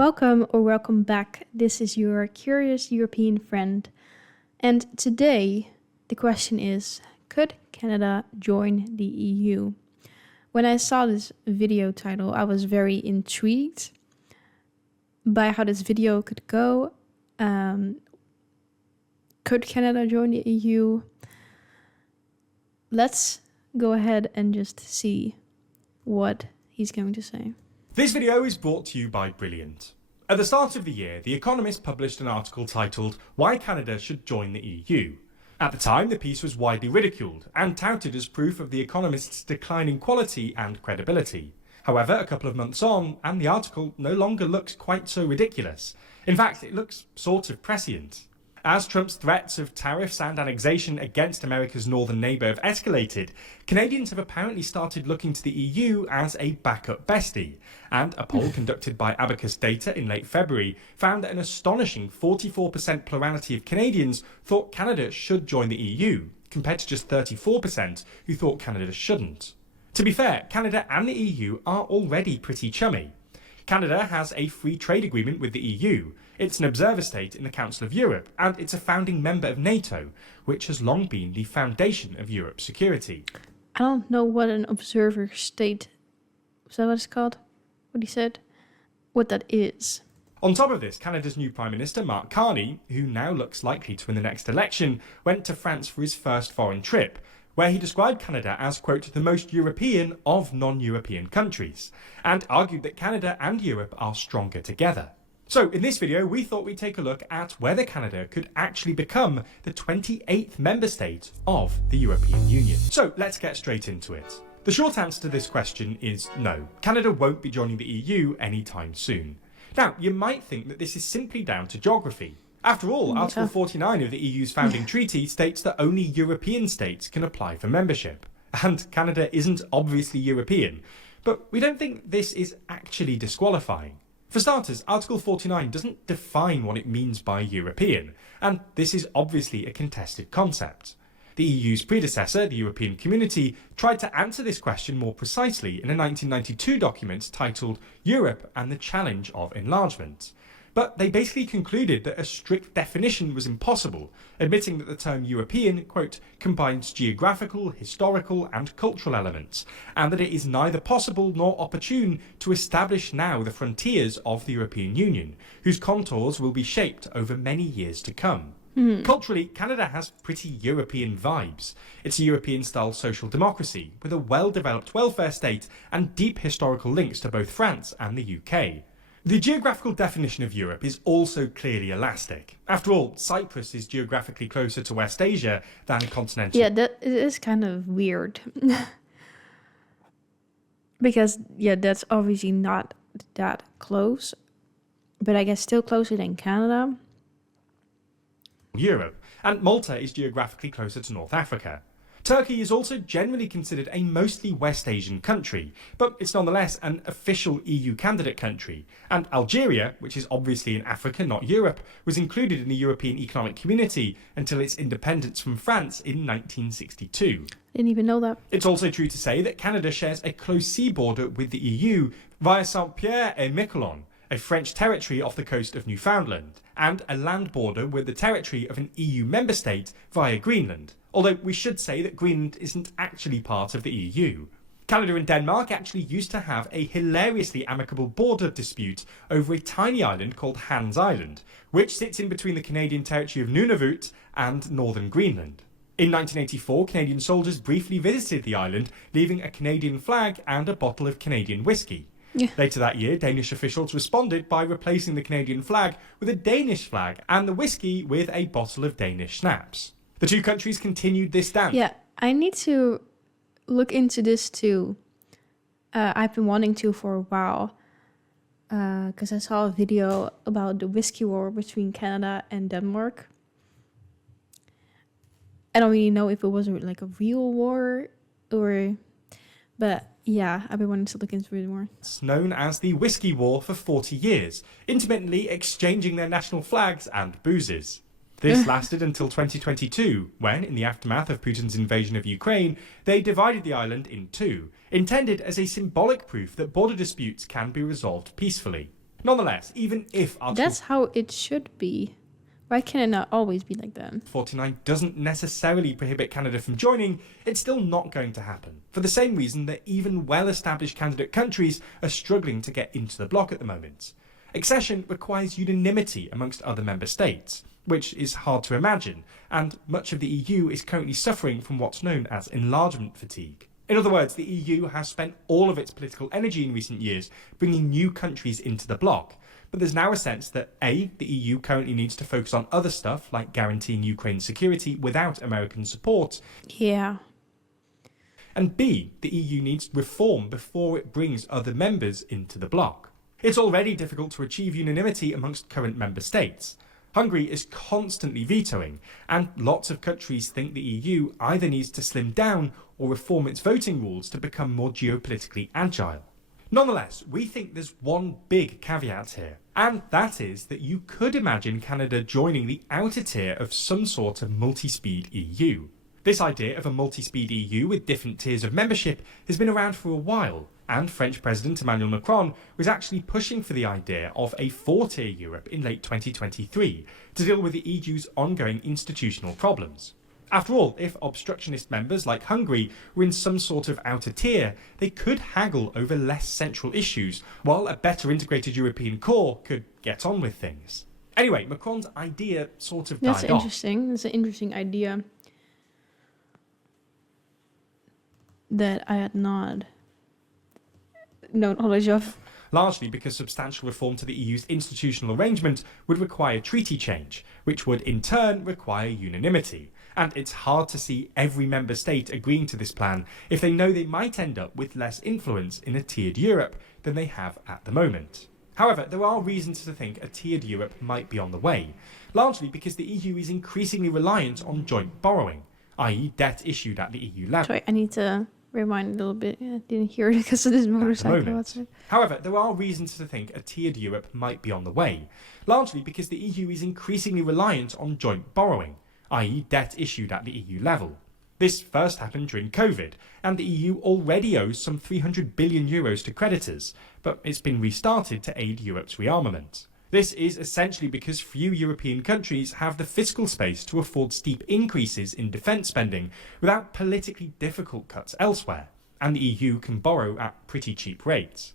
Welcome or welcome back. This is your curious European friend. And today the question is, could Canada join the EU? When I saw this video title, I was very intrigued by how this video could go. Could Canada join the EU? Let's go ahead and just see what he's going to say. This video is brought to you by Brilliant. At the start of the year, The Economist published an article titled "Why Canada Should Join the EU." At the time, the piece was widely ridiculed and touted as proof of The Economist's declining quality and credibility. However, a couple of months on, and the article no longer looks quite so ridiculous. In fact, it looks sort of prescient. As Trump's threats of tariffs and annexation against America's northern neighbour have escalated, Canadians have apparently started looking to the EU as a backup bestie, and a poll conducted by Abacus Data in late February found that an astonishing 44% plurality of Canadians thought Canada should join the EU, compared to just 34% who thought Canada shouldn't. To be fair, Canada and the EU are already pretty chummy. Canada has a free trade agreement with the EU. It's an observer state in the Council of Europe, and it's a founding member of NATO, which has long been the foundation of Europe's security. I don't know what an observer state, is that what it's called? What he said? What that is. On top of this, Canada's new Prime Minister, Mark Carney, who now looks likely to win the next election, went to France for his first foreign trip, where he described Canada as, quote, the most European of non-European countries, and argued that Canada and Europe are stronger together. So in this video, we thought we'd take a look at whether Canada could actually become the 28th member state of the European Union. So let's get straight into it. The short answer to this question is no. Canada won't be joining the EU anytime soon. Now, you might think that this is simply down to geography. After all, Article 49 of the EU's founding treaty states that only European states can apply for membership. And Canada isn't obviously European. But we don't think this is actually disqualifying. For starters, Article 49 doesn't define what it means by European, and this is obviously a contested concept. The EU's predecessor, the European Community, tried to answer this question more precisely in a 1992 document titled Europe and the Challenge of Enlargement. But they basically concluded that a strict definition was impossible, admitting that the term European, quote, combines geographical, historical and cultural elements, and that it is neither possible nor opportune to establish now the frontiers of the European Union, whose contours will be shaped over many years to come. Culturally, Canada has pretty European vibes. It's a European-style social democracy, with a well-developed welfare state and deep historical links to both France and the UK. The geographical definition of Europe is also clearly elastic. After all, Cyprus is geographically closer to West Asia than continental... Yeah, that is kind of weird. Because, yeah, that's obviously not that close. But I guess still closer than Canada. Europe, and Malta is geographically closer to North Africa. Turkey is also generally considered a mostly West Asian country, but it's nonetheless an official EU candidate country, and Algeria, which is obviously in Africa, not Europe, was included in the European Economic Community until its independence from France in 1962. Didn't even know that. It's also true to say that Canada shares a close sea border with the EU via Saint-Pierre-et-Miquelon, a French territory off the coast of Newfoundland, and a land border with the territory of an EU member state via Greenland. Although we should say that Greenland isn't actually part of the EU. Canada and Denmark actually used to have a hilariously amicable border dispute over a tiny island called Hans Island, which sits in between the Canadian territory of Nunavut and northern Greenland. In 1984, Canadian soldiers briefly visited the island, leaving a Canadian flag and a bottle of Canadian whiskey. Yeah. Later that year, Danish officials responded by replacing the Canadian flag with a Danish flag and the whiskey with a bottle of Danish schnapps. The two countries continued this dance. Yeah, I need to look into this too. I've been wanting to for a while. Because I saw a video about the whiskey war between Canada and Denmark. I don't really know if it was like a real war or... But yeah, I've been wanting to look into it more. It's known as the Whiskey War for 40 years, intermittently exchanging their national flags and boozes. This lasted until 2022, when, in the aftermath of Putin's invasion of Ukraine, they divided the island in two, intended as a symbolic proof that border disputes can be resolved peacefully. Nonetheless, even if Article That's how it should be. Why can it not always be like that? 49 doesn't necessarily prohibit Canada from joining, it's still not going to happen, for the same reason that even well-established candidate countries are struggling to get into the bloc at the moment. Accession requires unanimity amongst other member states, which is hard to imagine, and much of the EU is currently suffering from what's known as enlargement fatigue. In other words, the EU has spent all of its political energy in recent years bringing new countries into the bloc, but there's now a sense that A, the EU currently needs to focus on other stuff like guaranteeing Ukraine's security without American support, Yeah. and B, the EU needs reform before it brings other members into the bloc. It's already difficult to achieve unanimity amongst current member states. Hungary is constantly vetoing, and lots of countries think the EU either needs to slim down or reform its voting rules to become more geopolitically agile. Nonetheless, we think there's one big caveat here, and that is that you could imagine Canada joining the outer tier of some sort of multi-speed EU. This idea of a multi-speed EU with different tiers of membership has been around for a while, and French President Emmanuel Macron was actually pushing for the idea of a 4-tier Europe in late 2023 to deal with the EU's ongoing institutional problems. After all, if obstructionist members like Hungary were in some sort of outer tier, they could haggle over less central issues, while a better integrated European core could get on with things. Anyway, Macron's idea sort of died off. That's interesting. That's an interesting idea that I had not no knowledge of. Largely because substantial reform to the EU's institutional arrangement would require treaty change, which would in turn require unanimity. And it's hard to see every member state agreeing to this plan if they know they might end up with less influence in a tiered Europe than they have at the moment. However, there are reasons to think a tiered Europe might be on the way, largely because the EU is increasingly reliant on joint borrowing, i.e. debt issued at the EU level. Sorry, I need to rewind a little bit. I didn't hear it because of this motorcycle outside. However, there are reasons to think a tiered Europe might be on the way, largely because the EU is increasingly reliant on joint borrowing, i.e. debt issued at the EU level. This first happened during COVID, and the EU already owes some €300 billion to creditors, but it's been restarted to aid Europe's rearmament. This is essentially because few European countries have the fiscal space to afford steep increases in defence spending without politically difficult cuts elsewhere, and the EU can borrow at pretty cheap rates.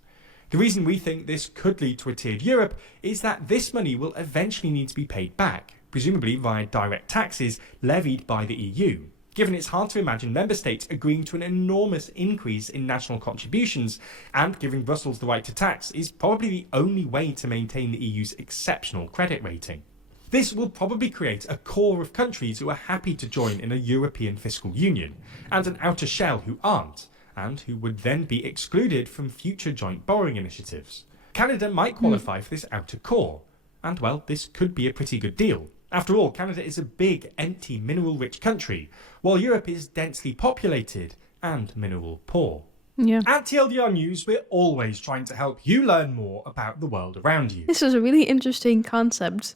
The reason we think this could lead to a tiered Europe is that this money will eventually need to be paid back, presumably via direct taxes levied by the EU, given it's hard to imagine member states agreeing to an enormous increase in national contributions, and giving Brussels the right to tax is probably the only way to maintain the EU's exceptional credit rating. This will probably create a core of countries who are happy to join in a European fiscal union, and an outer shell who aren't, and who would then be excluded from future joint borrowing initiatives. Canada might qualify for this outer core, and well, this could be a pretty good deal. After all, Canada is a big, empty, mineral-rich country, while Europe is densely populated and mineral-poor. Yeah. At TLDR News, we're always trying to help you learn more about the world around you. This is a really interesting concept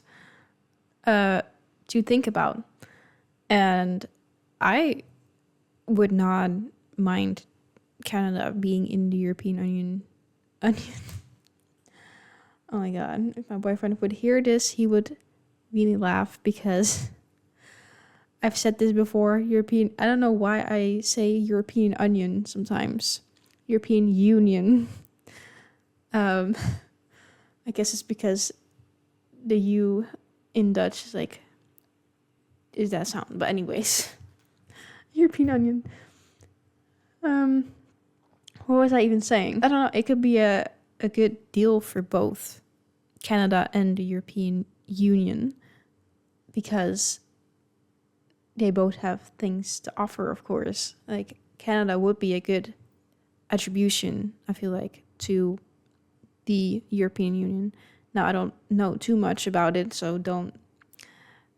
to think about. And I would not mind Canada being in the European Union. Oh my god. If my boyfriend would hear this, he would really laugh, because I've said this before. I don't know why I say European Onion sometimes. European Union. I guess it's because the U in Dutch is that sound. But anyways, European Onion. What was I even saying? I don't know. It could be a good deal for both Canada and the European Union, because they both have things to offer, of course. Like, Canada would be a good attribution, I feel like, to the European Union. Now, I don't know too much about it, so don't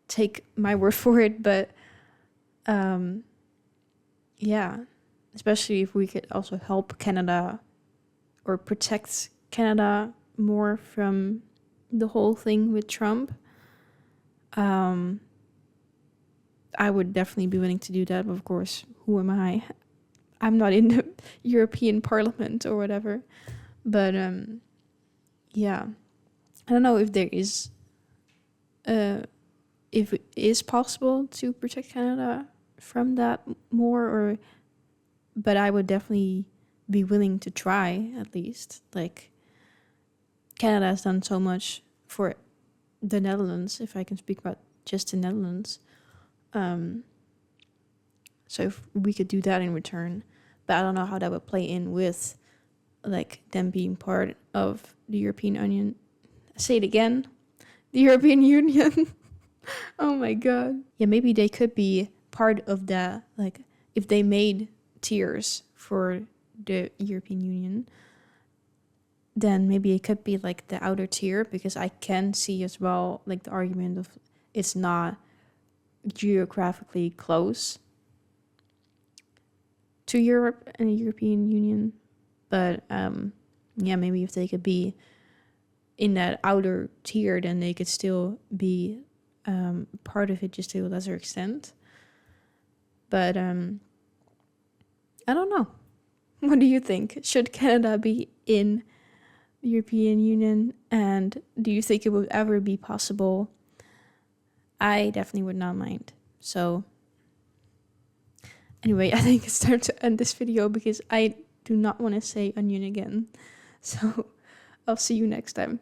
take my word for it, but yeah, especially if we could also help Canada or protect Canada more from the whole thing with Trump. I would definitely be willing to do that, but of course, who am I? I'm not in the European Parliament or whatever. But yeah, I don't know if there is, if it is possible to protect Canada from that more, or, but I would definitely be willing to try at least. Like, Canada has done so much for the Netherlands, if I can speak about just the Netherlands. So if we could do that in return, but I don't know how that would play in with like them being part of the European Union. Say it again, the European Union. Oh my god. Yeah, maybe they could be part of that. Like, if they made tiers for the European Union, then maybe it could be like the outer tier, because I can see as well like the argument of it's not geographically close to Europe and the European Union. But yeah, maybe if they could be in that outer tier, then they could still be part of it, just to a lesser extent. But I don't know. What do you think? Should Canada be in the European Union? And do you think it would ever be possible? I definitely would not mind. So anyway, I think it's time to end this video, because I do not want to say onion again. So I'll see you next time.